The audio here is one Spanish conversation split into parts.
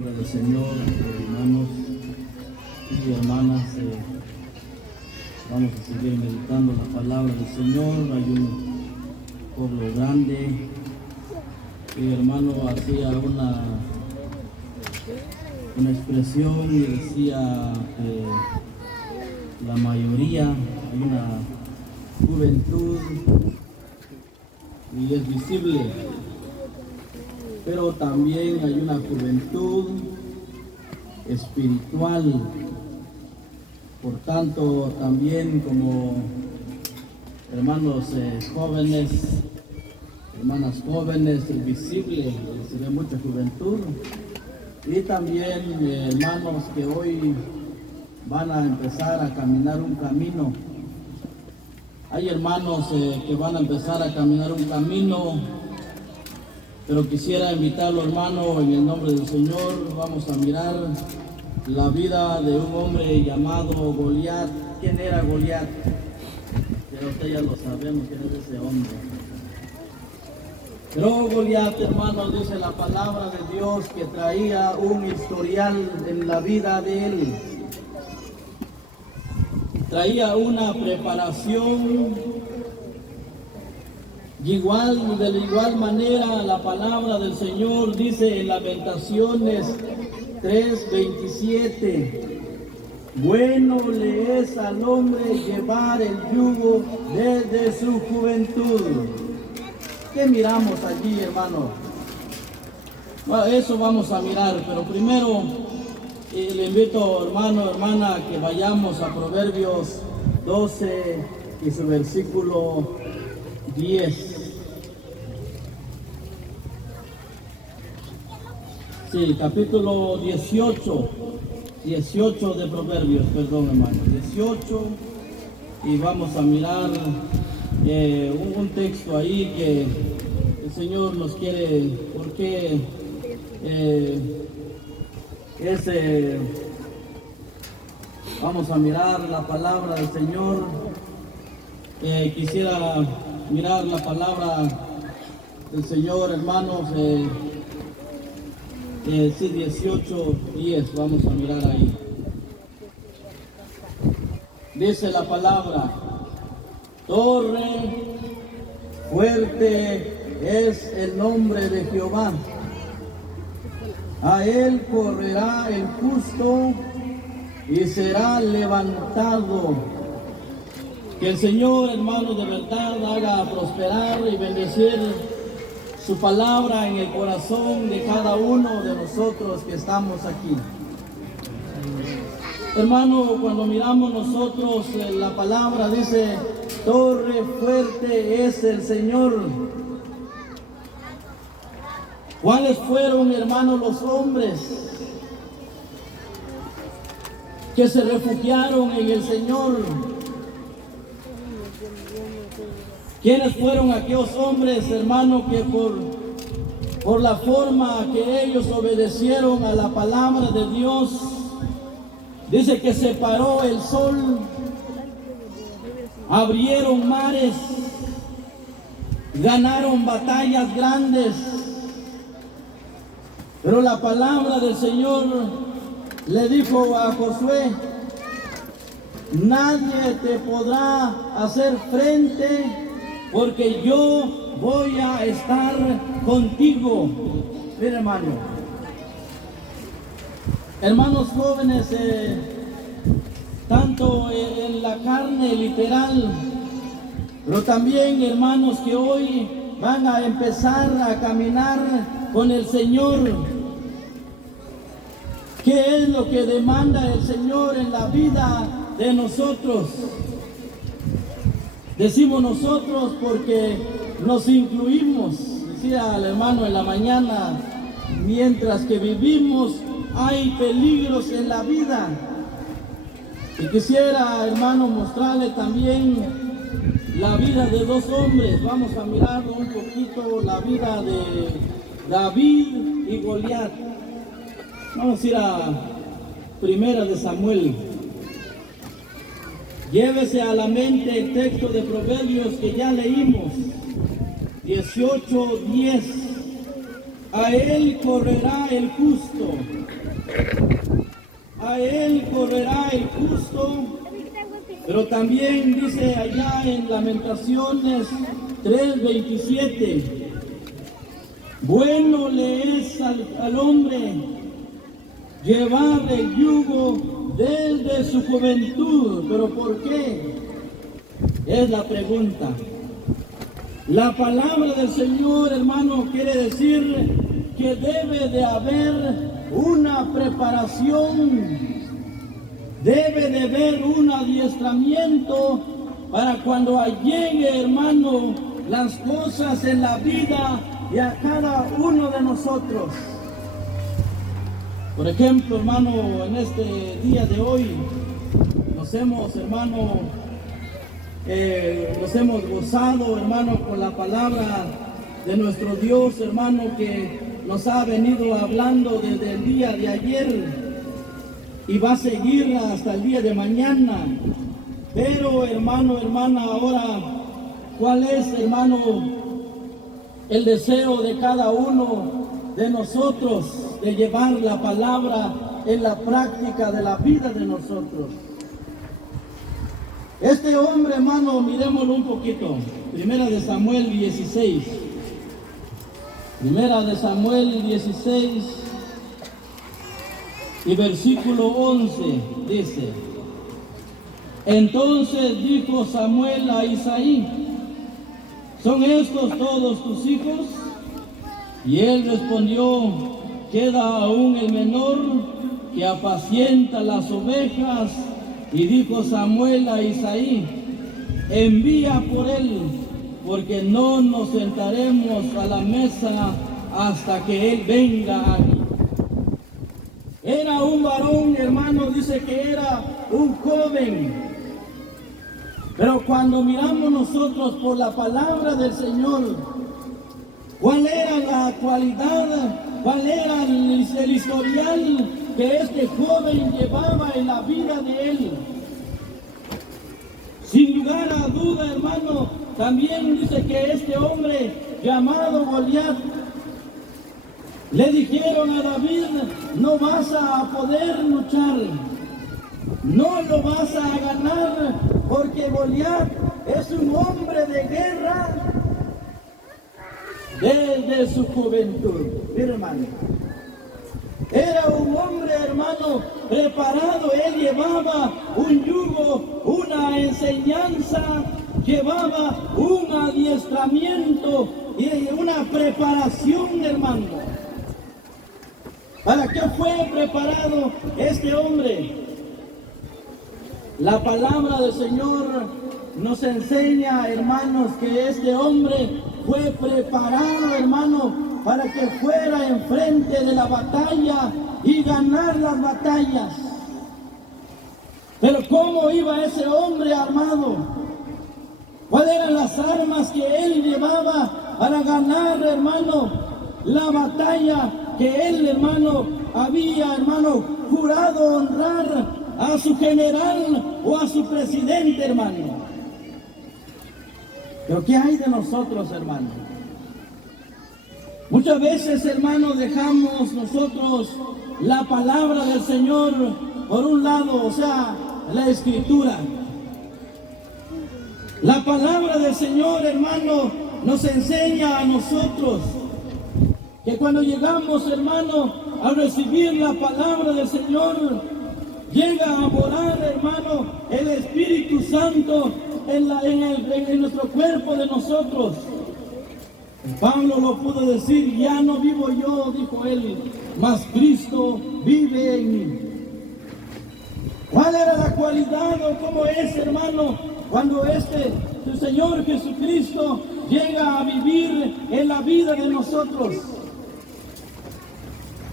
Del Señor, hermanos y hermanas, vamos a seguir meditando la palabra del Señor. Hay un pueblo grande y hermano hacía una expresión y decía que la mayoría, hay una juventud y es visible, pero también hay una juventud espiritual. Por tanto, también como hermanos jóvenes, hermanas jóvenes, es visible, se ve mucha juventud. Y también hermanos que hoy van a empezar a caminar un camino. Hay hermanos que van a empezar a caminar un camino. Pero quisiera invitarlo, hermano, en el nombre del Señor. Vamos a mirar la vida de un hombre llamado Goliat. ¿Quién era Goliat? Pero usted ya lo sabemos, quién es ese hombre. Pero Goliat, hermano, dice la palabra de Dios que traía un historial en la vida de él. Traía una preparación. De igual manera, la palabra del Señor dice en Lamentaciones 3:27, bueno le es al hombre llevar el yugo desde su juventud. ¿Qué miramos allí, hermano? Bueno, eso vamos a mirar, pero primero le invito, hermano, hermana, que vayamos a Proverbios 12 y su versículo 10. Sí, capítulo 18 de Proverbios, perdón, hermano, 18, y vamos a mirar un texto ahí que el Señor nos quiere, porque vamos a mirar la palabra del Señor. Quisiera mirar la palabra del Señor, hermanos. Sí, 18:10, vamos a mirar ahí. Dice la palabra: torre fuerte es el nombre de Jehová, a él correrá el justo y será levantado. Que el Señor, hermano, de verdad haga prosperar y bendecir su palabra en el corazón de cada uno de nosotros que estamos aquí. Hermano, cuando miramos nosotros la palabra dice, torre fuerte es el Señor. ¿Cuáles fueron, hermanos, los hombres que se refugiaron en el Señor? ¿Quiénes fueron aquellos hombres, hermano, que por la forma que ellos obedecieron a la palabra de Dios, dice que se paró el sol, abrieron mares, ganaron batallas grandes? Pero la palabra del Señor le dijo a Josué, nadie te podrá hacer frente porque yo voy a estar contigo. Mira, hermano, hermanos jóvenes, tanto en la carne literal, pero también hermanos que hoy van a empezar a caminar con el Señor. ¿Qué es lo que demanda el Señor en la vida de nosotros? Decimos nosotros porque nos incluimos. Decía el hermano en la mañana, mientras que vivimos hay peligros en la vida. Y quisiera, hermano, mostrarle también la vida de dos hombres. Vamos a mirar un poquito la vida de David y Goliat. Vamos a ir a Primera de Samuel. Llévese a la mente el texto de Proverbios que ya leímos, 18:10. A él correrá el justo a él correrá el justo, pero también dice allá en Lamentaciones 3:27, bueno le es al hombre llevar el yugo desde su juventud. ¿Pero por qué? Es la pregunta. La palabra del Señor, hermano, quiere decir que debe de haber una preparación, debe de haber un adiestramiento para cuando llegue, hermano, las cosas en la vida y a cada uno de nosotros. Por ejemplo, hermano, en este día de hoy nos hemos, hermano, nos hemos gozado, hermano, con la palabra de nuestro Dios, hermano, que nos ha venido hablando desde el día de ayer y va a seguir hasta el día de mañana. Pero, hermano, hermana, ahora, ¿cuál es, hermano, el deseo de cada uno de nosotros de llevar la palabra en la práctica de la vida de nosotros? Este hombre, hermano, miremoslo un poquito. Primera de Samuel 16. Primera de Samuel 16 y versículo 11 dice: entonces dijo Samuel a Isaí, ¿son estos todos tus hijos? Y él respondió, queda aún el menor que apacienta las ovejas. Y dijo Samuel a Isaí, envía por él, porque no nos sentaremos a la mesa hasta que él venga aquí. Era un varón, hermano, dice que era un joven. Pero cuando miramos nosotros por la palabra del Señor, ¿cuál era la cualidad, cuál era el historial que este joven llevaba en la vida de él? Sin lugar a duda, hermano, también dice que este hombre llamado Goliat, le dijeron a David, no vas a poder luchar, no lo vas a ganar, porque Goliat es un hombre de guerra desde su juventud. Mira, hermano, era un hombre, hermano, preparado. Él llevaba un yugo, una enseñanza, llevaba un adiestramiento y una preparación, hermano. ¿Para qué fue preparado este hombre? La palabra del Señor nos enseña, hermanos, que este hombre fue preparado, hermano, para que fuera enfrente de la batalla y ganar las batallas. Pero ¿cómo iba ese hombre armado? ¿Cuáles eran las armas que él llevaba para ganar, hermano, la batalla que él, hermano, había, hermano, jurado honrar a su general o a su presidente, hermano? Pero ¿qué hay de nosotros, hermano? Muchas veces, hermano, dejamos nosotros la palabra del Señor por un lado, o sea, la Escritura. La palabra del Señor, hermano, nos enseña a nosotros que cuando llegamos, hermano, a recibir la palabra del Señor, llega a morar, hermano, el Espíritu Santo en nuestro cuerpo de nosotros. Pablo lo pudo decir, ya no vivo yo, dijo él, mas Cristo vive en mí. ¿Cuál era la cualidad o cómo es, hermano, cuando su Señor Jesucristo llega a vivir en la vida de nosotros?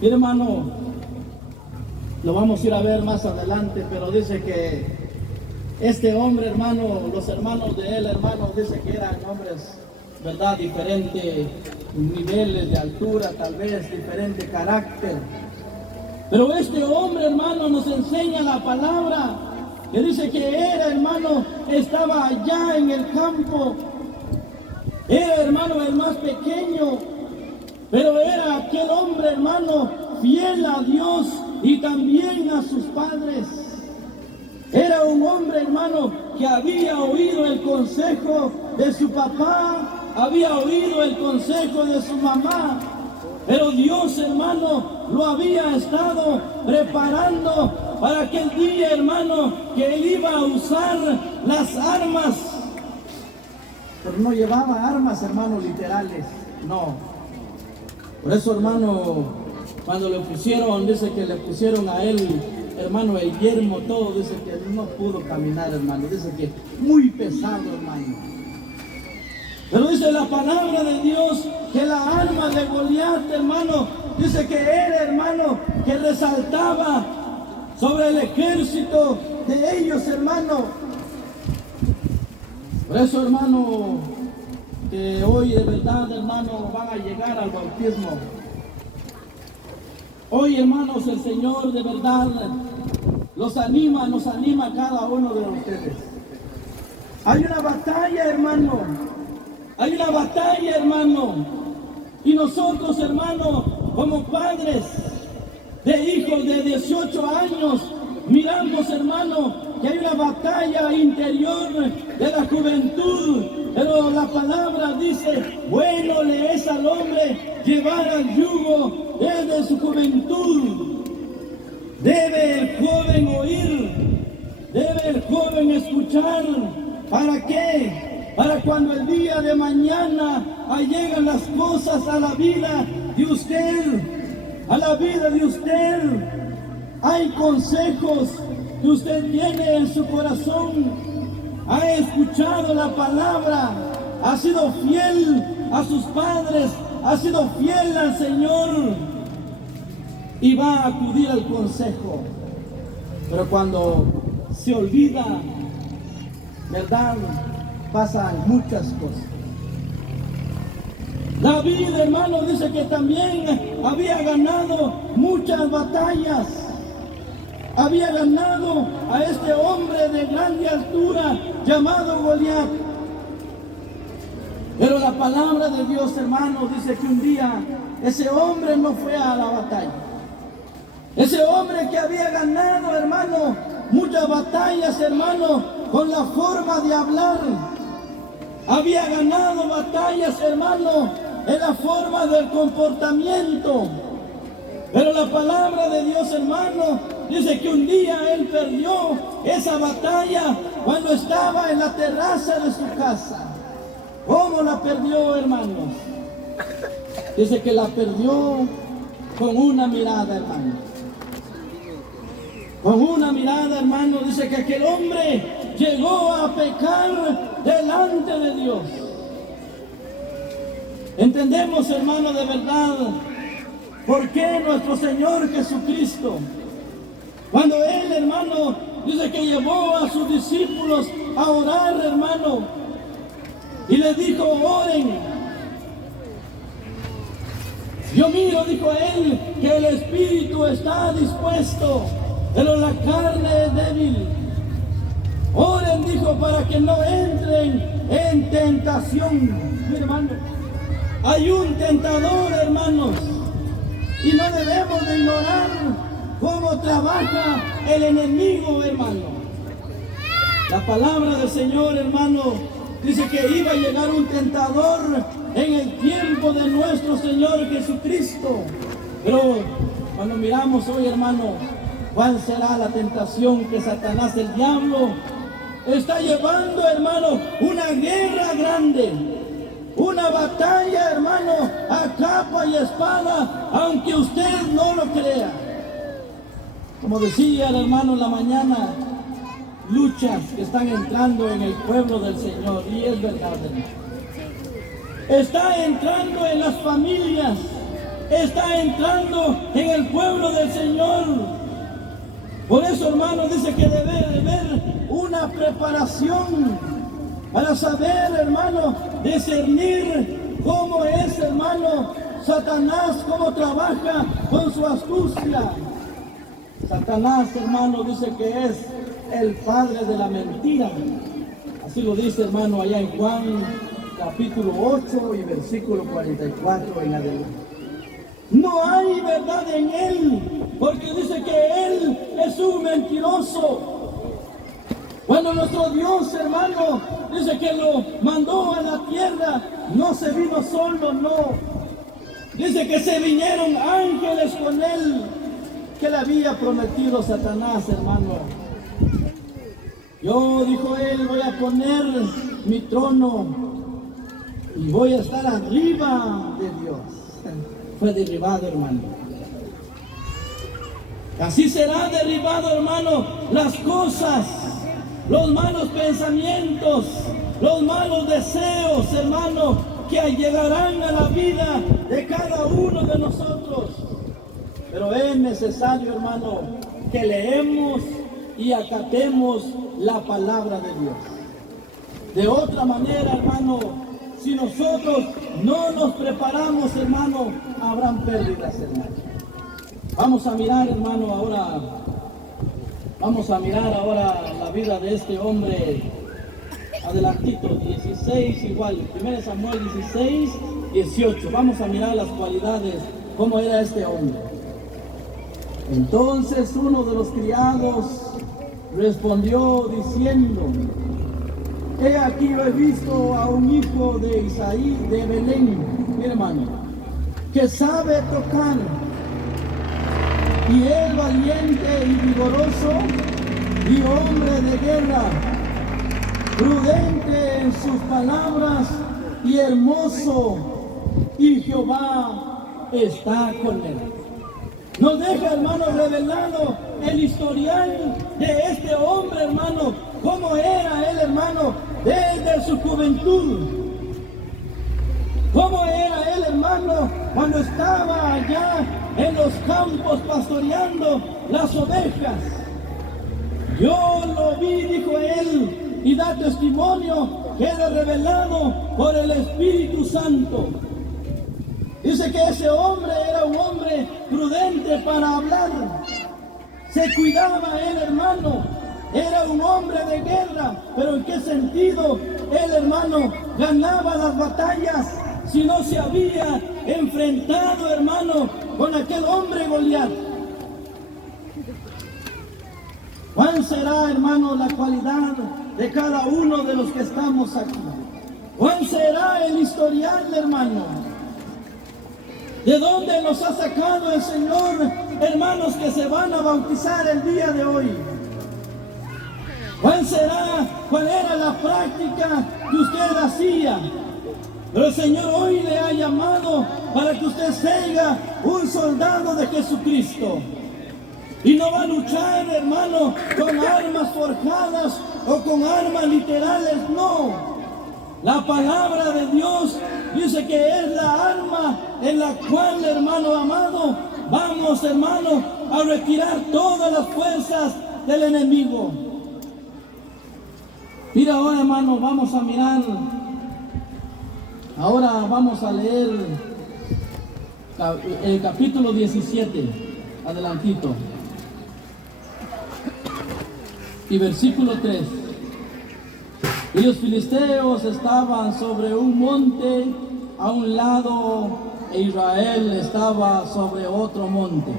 Y, hermano, lo vamos a ir a ver más adelante, pero dice que este hombre, hermano, los hermanos de él, hermano, dice que eran hombres, ¿verdad?, diferentes niveles de altura, tal vez diferente carácter. Pero este hombre, hermano, nos enseña la palabra, que dice que era, hermano, estaba allá en el campo, era, hermano, el más pequeño, pero era aquel hombre, hermano, fiel a Dios y también a sus padres. Era un hombre, hermano, que había oído el consejo de su papá, había oído el consejo de su mamá, pero Dios, hermano, lo había estado preparando para aquel día, hermano, que él iba a usar las armas. Pero no llevaba armas, hermano, literales, no. Por eso, hermano, cuando le pusieron, dice que le pusieron a él, hermano, el yermo, todo, dice que no pudo caminar, hermano, dice que muy pesado, hermano. Pero dice la palabra de Dios que la arma de Goliat, hermano, dice que era, hermano, que resaltaba sobre el ejército de ellos, hermano. Por eso, hermano, que hoy de verdad, hermano, van a llegar al bautismo. Hoy, hermanos, el Señor de verdad los anima, nos anima a cada uno de ustedes. Hay una batalla, hermano. Hay una batalla, hermano. Y nosotros, hermano, como padres de hijos de 18 años, miramos, hermano, que hay una batalla interior de la juventud. Pero la palabra dice, bueno le es al hombre llevar al yugo desde su juventud. Debe el joven oír, debe el joven escuchar. ¿Para qué? Para cuando el día de mañana llegan las cosas a la vida de usted, a la vida de usted. Hay consejos que usted tiene en su corazón. Ha escuchado la palabra, ha sido fiel a sus padres, ha sido fiel al Señor y va a acudir al consejo. Pero cuando se olvida, ¿verdad? Pasan muchas cosas. David, hermano, dice que también había ganado muchas batallas. Había ganado a este hombre de grande altura llamado Goliat. Pero la palabra de Dios, hermano, dice que un día ese hombre no fue a la batalla. Ese hombre que había ganado, hermano, muchas batallas, hermano, con la forma de hablar. Había ganado batallas, hermano, en la forma del comportamiento. Pero la palabra de Dios, hermano, dice que un día él perdió esa batalla cuando estaba en la terraza de su casa. ¿Cómo la perdió, hermanos? Dice que la perdió con una mirada, hermano. Con una mirada, hermano, dice que aquel hombre llegó a pecar delante de Dios. Entendemos, hermano, de verdad, por qué nuestro Señor Jesucristo, cuando Él, hermano, dice que llevó a sus discípulos a orar, hermano, y les dijo, oren. Yo miro, dijo Él, que el espíritu está dispuesto, pero la carne es débil. Oren, dijo, para que no entren en tentación. Mi hermano, hay un tentador, hermanos, y no debemos de ignorar cómo trabaja el enemigo, hermano. La palabra del Señor, hermano, dice que iba a llegar un tentador en el tiempo de nuestro Señor Jesucristo. Pero cuando miramos hoy, hermano, ¿cuál será la tentación que Satanás, el diablo, está llevando, hermano? Una guerra grande, una batalla, hermano, a capa y espada, aunque usted no lo crea. Como decía el hermano en la mañana, luchas que están entrando en el pueblo del Señor, y es verdad, hermano. Está entrando en las familias, está entrando en el pueblo del Señor. Por eso, hermano, dice que debe de haber una preparación para saber, hermano, discernir cómo es, hermano, Satanás, cómo trabaja con su astucia. Satanás, hermano, dice que es el padre de la mentira. Así lo dice, hermano, allá en Juan capítulo 8 y versículo 44 en adelante. No hay verdad en él, porque dice que es un mentiroso. Cuando nuestro Dios, hermano, dice que lo mandó a la tierra, no se vino solo, no. Dice que se vinieron ángeles con él, que le había prometido Satanás, hermano. Yo, dijo él, voy a poner mi trono y voy a estar arriba de Dios. Fue derribado, hermano. Así será derribado, hermano, las cosas, los malos pensamientos, los malos deseos, hermano, que llegarán a la vida de cada uno de nosotros. Pero es necesario, hermano, que leemos y acatemos la palabra de Dios. De otra manera, hermano, si nosotros no nos preparamos, hermano, habrán pérdidas, hermano. Vamos a mirar, hermano, ahora la vida de este hombre. Adelantito, 16 igual, 1 Samuel 16, 18. Vamos a mirar las cualidades, cómo era este hombre. Entonces uno de los criados respondió diciendo: he aquí, yo he visto a un hijo de Isaí de Belén, mi hermano, que sabe tocar, y es valiente y vigoroso, y hombre de guerra, prudente en sus palabras y hermoso, y Jehová está con él. Nos deja, hermano, revelado el historial de este hombre, hermano, cómo era él, hermano, desde su juventud. Cómo era él, hermano, cuando estaba allá en los campos pastoreando las ovejas. Yo lo vi, dijo él, y da testimonio que era revelado por el Espíritu Santo. Dice que ese hombre era un hombre prudente para hablar. Se cuidaba él, hermano. Era un hombre de guerra. Pero ¿en qué sentido él, hermano, ganaba las batallas si no se había enfrentado, hermano, con aquel hombre Goliat? ¿Cuál será, hermano, la cualidad de cada uno de los que estamos aquí? ¿Cuál será el historial, hermano? ¿De dónde nos ha sacado el Señor, hermanos, que se van a bautizar el día de hoy? ¿Cuál era la práctica que usted hacía? Pero el Señor hoy le ha llamado para que usted sea un soldado de Jesucristo. Y no va a luchar, hermano, con armas forjadas o con armas literales, no. La palabra de Dios dice que es la arma en la cual, hermano amado, vamos, hermano, a retirar todas las fuerzas del enemigo. Mira ahora, hermano, vamos a mirar. Ahora vamos a leer el capítulo 17, adelantito. Y versículo 3. Y los filisteos estaban sobre un monte a un lado, e Israel estaba sobre otro monte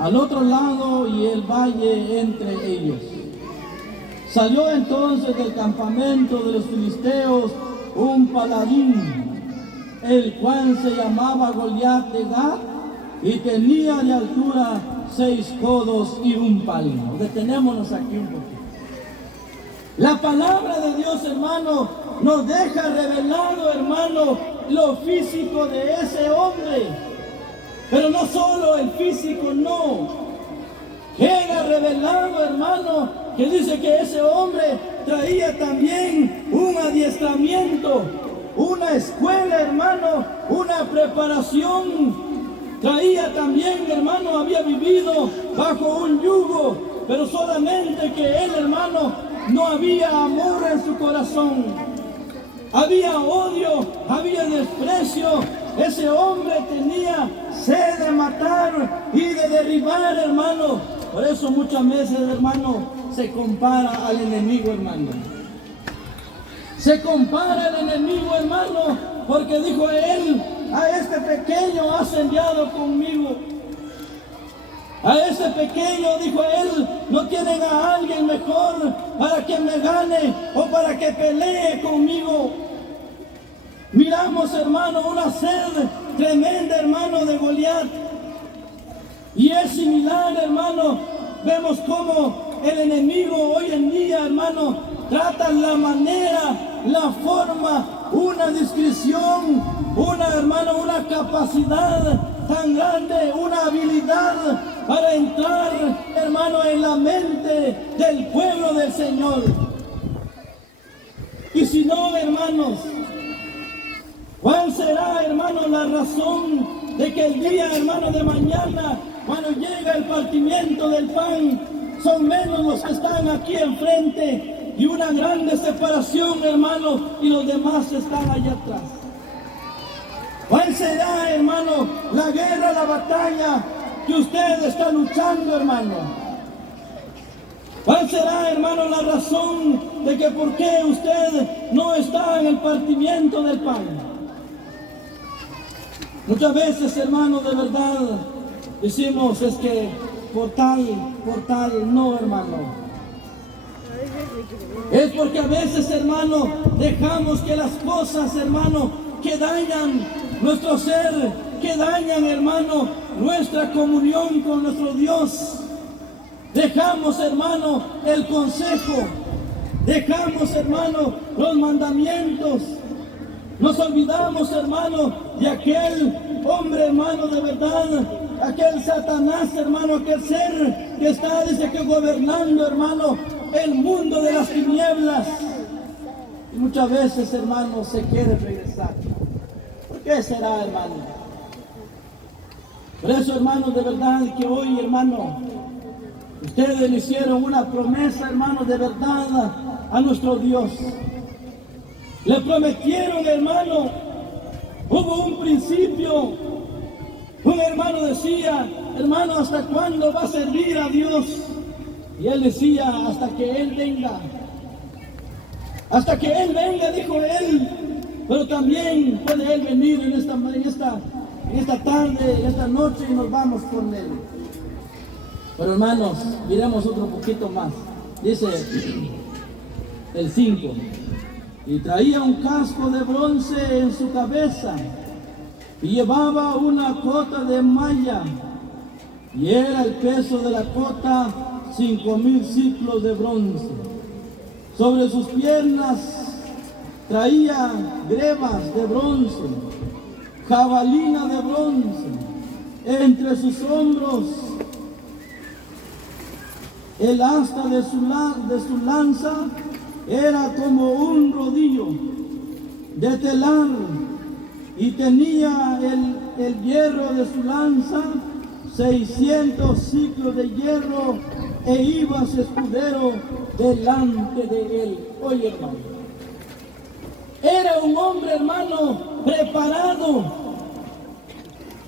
al otro lado, y el valle entre ellos. Salió entonces del campamento de los filisteos un paladín, el cual se llamaba Goliat de Gat, y tenía de altura 6 codos y un palmo. Detenémonos aquí un poquito. La palabra de Dios, hermano, nos deja revelado, hermano, lo físico de ese hombre. Pero no solo el físico, no. Queda revelado, hermano, que dice que ese hombre traía también un adiestramiento, una escuela, hermano, una preparación. Traía también, hermano, había vivido bajo un yugo, pero solamente que él, hermano, no había amor en su corazón. Había odio, había desprecio. Ese hombre tenía sed de matar y de derribar, hermano. Por eso muchas veces, hermano, se compara al enemigo, hermano. Se compara al enemigo, hermano, porque dijo él: a este pequeño has enviado conmigo. A ese pequeño, dijo él, no tienen a alguien mejor para que me gane o para que pelee conmigo. Miramos, hermano, una sed tremenda, hermano, de Goliat. Y es similar, hermano. Vemos cómo el enemigo hoy en día, hermano, trata la manera, la forma, una discreción, una capacidad tan grande, una habilidad para entrar, hermano, en la mente del pueblo del Señor. Y si no, hermanos, ¿cuál será, hermano, la razón de que el día, hermano, de mañana, cuando llega el partimiento del pan, son menos los que están aquí enfrente y una grande separación, hermano, y los demás están allá atrás? ¿Cuál será, hermano, la guerra, la batalla que usted está luchando, hermano? ¿Cuál será, hermano, la razón de que por qué usted no está en el partimiento del pan? Muchas veces, hermano, de verdad, decimos, es que por tal, no, hermano. Es porque a veces, hermano, dejamos que las cosas, hermano, que dañan nuestro ser, que dañan, hermano, nuestra comunión con nuestro Dios. Dejamos, hermano, el consejo. Dejamos, hermano, los mandamientos. Nos olvidamos, hermano, de aquel hombre, hermano, de verdad, aquel Satanás, hermano, aquel ser que está, dice que gobernando, hermano, el mundo de las tinieblas. Y muchas veces, hermano, se quiere regresar. ¿Por qué será, hermano? Por eso, hermano, de verdad que hoy, hermano, ustedes le hicieron una promesa, hermano, de verdad a nuestro Dios. Le prometieron, hermano, hubo un principio. Un hermano decía, hermano, ¿hasta cuándo va a servir a Dios? Y él decía, hasta que Él venga. Hasta que Él venga, dijo él. Pero también puede Él venir en esta tarde, en esta noche, y nos vamos con Él. Pero hermanos, miremos otro poquito más. Dice el 5. Y traía un casco de bronce en su cabeza, y llevaba una cota de malla, y era el peso de la cota 5,000 ciclos de bronce. Sobre sus piernas traía grebas de bronce, jabalina de bronce. Entre sus hombros el asta de su lanza era como un rodillo de telar, y tenía el hierro de su lanza 600 ciclos de hierro, e iba su escudero delante de él. Oye, hermano, era un hombre, hermano, preparado.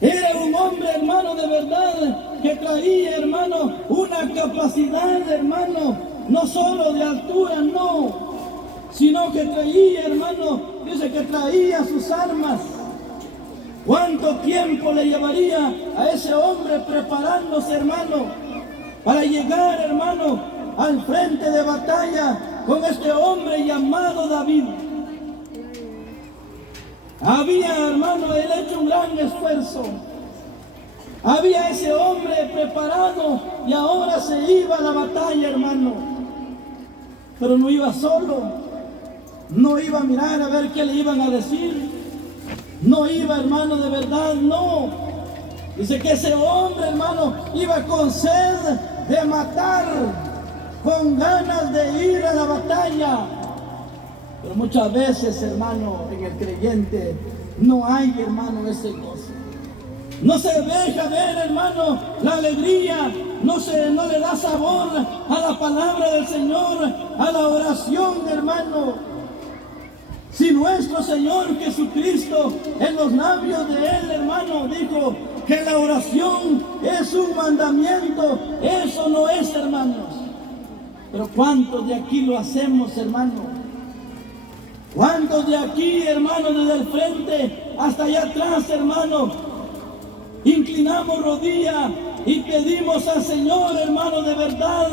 Era un hombre, hermano, de verdad, que traía, hermano, una capacidad, hermano, no solo de altura, no, sino que traía, hermano, dice que traía sus armas. ¿Cuánto tiempo le llevaría a ese hombre preparándose, hermano, para llegar, hermano, al frente de batalla con este hombre llamado David? Había, hermano, él hecho un gran esfuerzo. Había ese hombre preparado y ahora se iba a la batalla, hermano. Pero no iba solo. No iba a mirar a ver qué le iban a decir. No iba, hermano, de verdad, no. Dice que ese hombre, hermano, iba con sed de matar, con ganas de ir a la batalla. Pero muchas veces, hermano, en el creyente no hay, hermano, ese gozo. No se deja ver, hermano, la alegría, no le da sabor a la palabra del Señor, a la oración, hermano. Si nuestro Señor Jesucristo en los labios de Él, hermano, dijo que la oración es un mandamiento, eso no es, hermanos. Pero ¿cuántos de aquí lo hacemos, hermano? ¿Cuántos de aquí, hermano, desde el frente hasta allá atrás, hermano, inclinamos rodilla y pedimos al Señor, hermano, de verdad,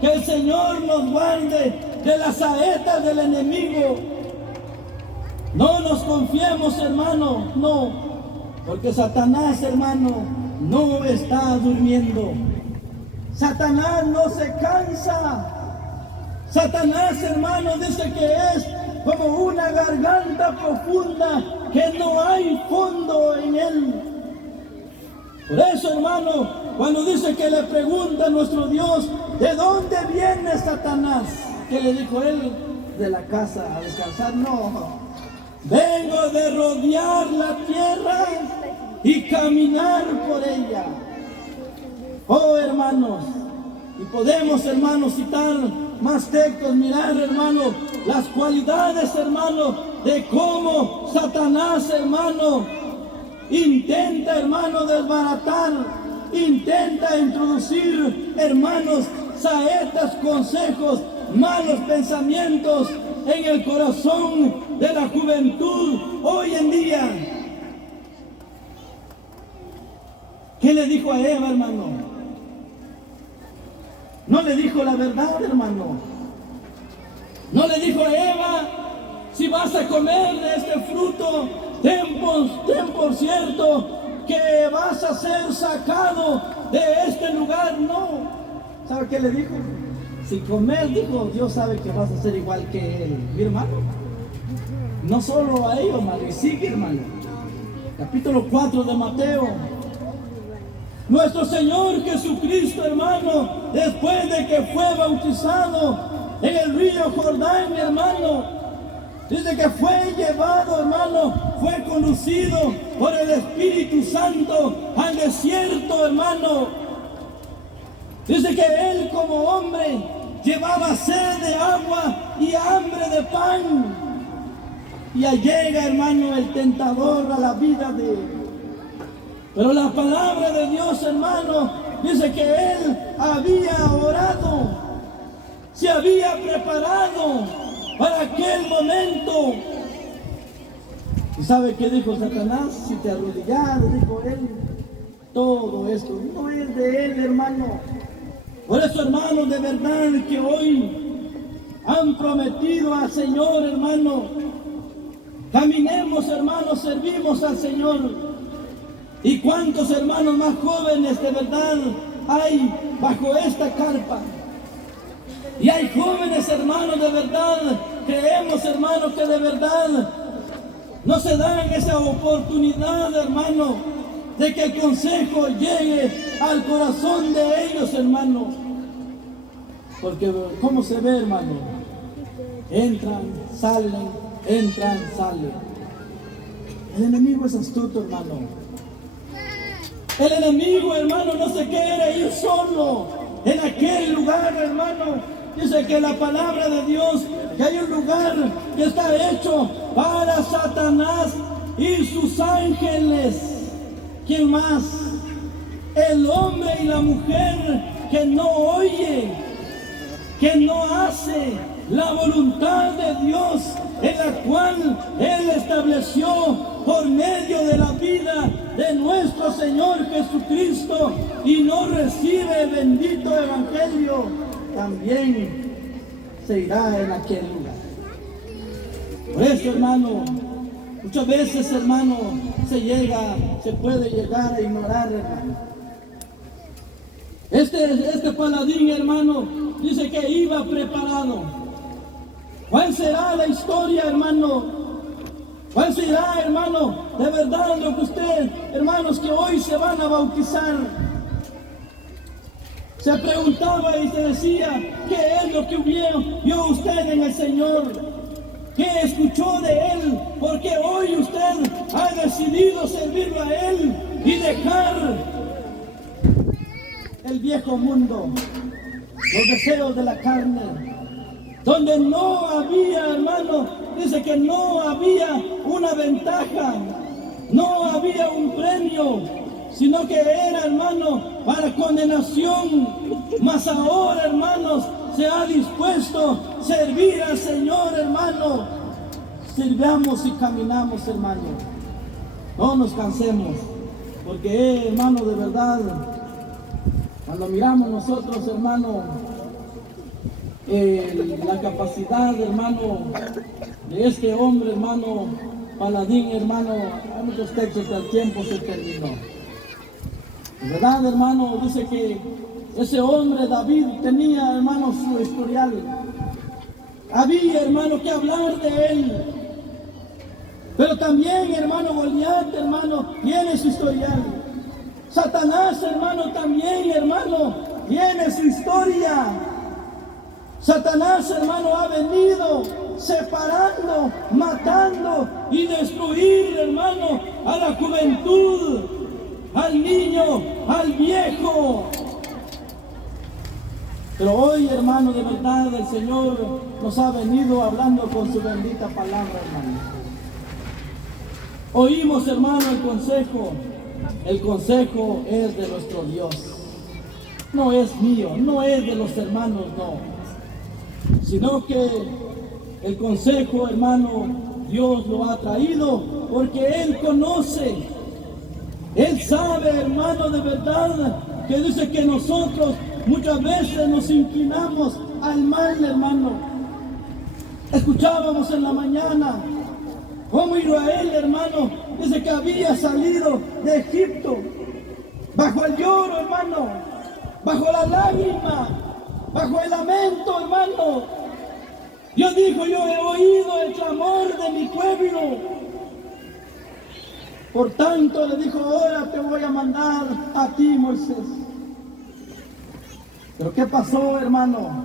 que el Señor nos guarde de las saetas del enemigo. No nos confiemos, hermano, no, porque Satanás, hermano, no está durmiendo. Satanás no se cansa. Satanás, hermano, dice que es como una garganta profunda, que no hay fondo en él. Por eso, hermano, cuando dice que le pregunta a nuestro Dios, ¿de dónde viene Satanás? ¿Qué le dijo él? De la casa a descansar. No, vengo de rodear la tierra y caminar por ella. Oh, hermanos, y podemos, hermanos, citar más textos, mirar, hermano, las cualidades, hermano, de cómo Satanás, hermano, intenta, hermano, desbaratar, intenta introducir, hermanos, saetas, consejos, malos pensamientos en el corazón de la juventud hoy en día. ¿Qué le dijo a Eva, hermano? No le dijo la verdad, hermano. No le dijo a Eva, si vas a comer de este fruto, ten por cierto que vas a ser sacado de este lugar. No. ¿Sabe qué le dijo? Si comer, dijo, Dios sabe que vas a ser igual que él. Mi hermano, no solo a ellos, hermano, y sigue, hermano. Capítulo 4 de Mateo. Nuestro Señor Jesucristo, hermano, después de que fue bautizado en el río Jordán, hermano, desde que fue llevado, hermano, fue conducido por el Espíritu Santo al desierto, hermano. Dice que él como hombre llevaba sed de agua y hambre de pan. Y ahí llega, hermano, el tentador a la vida de él. Pero la palabra de Dios, hermano, dice que él había orado, se había preparado para aquel momento. ¿Y sabe qué dijo Satanás? Si te arrodillaras, dijo él, todo esto no es de él, hermano. Por eso, hermanos, de verdad que hoy han prometido al Señor, hermano, caminemos, hermanos, servimos al Señor. ¿Y cuántos hermanos más jóvenes de verdad hay bajo esta carpa? Y hay jóvenes, hermanos, de verdad, creemos, hermanos, que de verdad no se dan esa oportunidad, hermano, de que el consejo llegue al corazón de ellos, hermano. Porque, ¿cómo se ve, hermano? Entran, salen. El enemigo es astuto, hermano. El enemigo, hermano, no se quiere ir solo en aquel lugar, hermano. Dice que la palabra de Dios, que hay un lugar que está hecho para Satanás y sus ángeles. ¿Quién más? El hombre y la mujer que no oye, que no hace la voluntad de Dios, en la cual Él estableció por medio de la vida de nuestro Señor Jesucristo, y no recibe el bendito evangelio, también se irá en aquel lugar. Por eso, hermano, muchas veces, hermano, se puede llegar a ignorar, hermano. Este paladín, hermano, dice que iba preparado. ¿Cuál será la historia, hermano? ¿Cuál será, hermano, de verdad lo que usted, hermanos, que hoy se van a bautizar? Se preguntaba y se decía, ¿qué es lo que vio usted en el Señor? ¿Qué escuchó de Él? Porque hoy usted ha decidido servirlo a Él y dejar el viejo mundo, los deseos de la carne, donde no había, hermano, dice que no había una ventaja, no había un premio, sino que era, hermano, para condenación. Mas ahora, hermanos, se ha dispuesto a servir al Señor, hermano. Sirvamos y caminamos, hermano. No nos cansemos, porque, hermano, de verdad, Cuando miramos nosotros, hermano, la capacidad, hermano, de este hombre, hermano, Paladín, hermano, hay muchos textos que el tiempo se terminó. ¿Verdad, hermano? Dice que ese hombre, David, tenía, hermano, su historial. Había, hermano, que hablar de él. Pero también, hermano, Goliat, hermano, tiene su historial. Satanás, hermano, también, hermano, tiene su historia. Satanás, hermano, ha venido separando, matando y destruir, hermano, a la juventud, al niño, al viejo. Pero hoy, hermano, de verdad, el Señor nos ha venido hablando con su bendita palabra, hermano. Oímos, hermano, el consejo. El consejo es de nuestro Dios. No es mío, no es de los hermanos, no. Sino que el consejo, hermano, Dios lo ha traído porque Él conoce. Él sabe, hermano, de verdad, que dice que nosotros muchas veces nos inclinamos al mal, hermano. Escuchábamos en la mañana cómo Israel, hermano, dice que había salido de Egipto bajo el lloro, hermano, bajo la lágrima, bajo el lamento, hermano. Dios dijo: yo he oído el clamor de mi pueblo. Por tanto, le dijo: ahora te voy a mandar a ti, Moisés. Pero ¿qué pasó, hermano?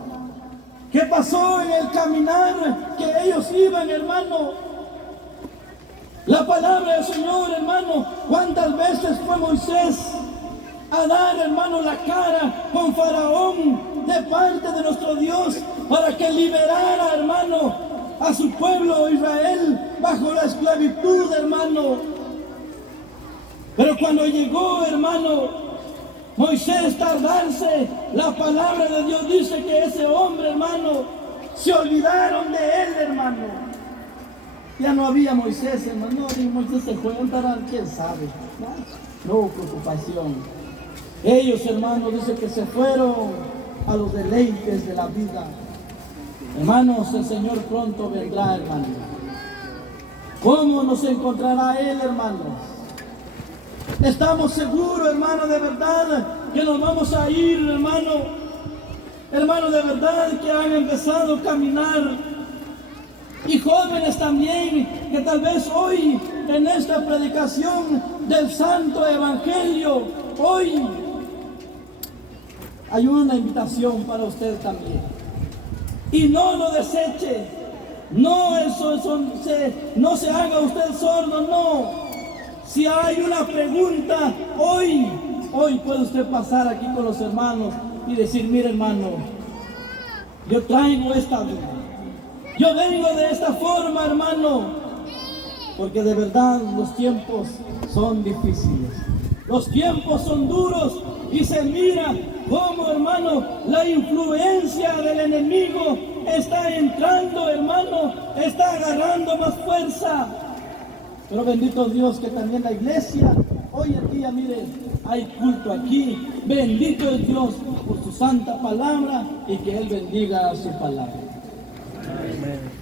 ¿Qué pasó en el caminar que ellos iban, hermano? La palabra del Señor, hermano, ¿cuántas veces fue Moisés a dar, hermano, la cara con Faraón de parte de nuestro Dios para que liberara, hermano, a su pueblo Israel bajo la esclavitud, hermano? Pero cuando llegó, hermano, Moisés tardarse, la palabra de Dios dice que ese hombre, hermano, se olvidaron de él, hermano. Ya no había Moisés, hermano. Moisés se fue, quién sabe. No preocupación. Ellos, hermanos, dice que se fueron a los deleites de la vida. Hermanos, el Señor pronto vendrá, hermano. ¿Cómo nos encontrará Él, hermanos? Estamos seguros, hermano, de verdad, que nos vamos a ir, hermano. Hermano, de verdad, que han empezado a caminar. Y jóvenes también, que tal vez hoy, en esta predicación del Santo Evangelio, hoy hay una invitación para usted también. Y no lo deseche. No, no se haga usted sordo, no. Si hay una pregunta, hoy puede usted pasar aquí con los hermanos y decir: mire, hermano, yo traigo esta vida. Yo vengo de esta forma, hermano, porque de verdad los tiempos son difíciles. Los tiempos son duros y se mira cómo, hermano, la influencia del enemigo está entrando, hermano, está agarrando más fuerza. Pero bendito Dios que también la iglesia, hoy en día, mire, hay culto aquí. Bendito es Dios por su santa palabra y que Él bendiga su palabra. Amen.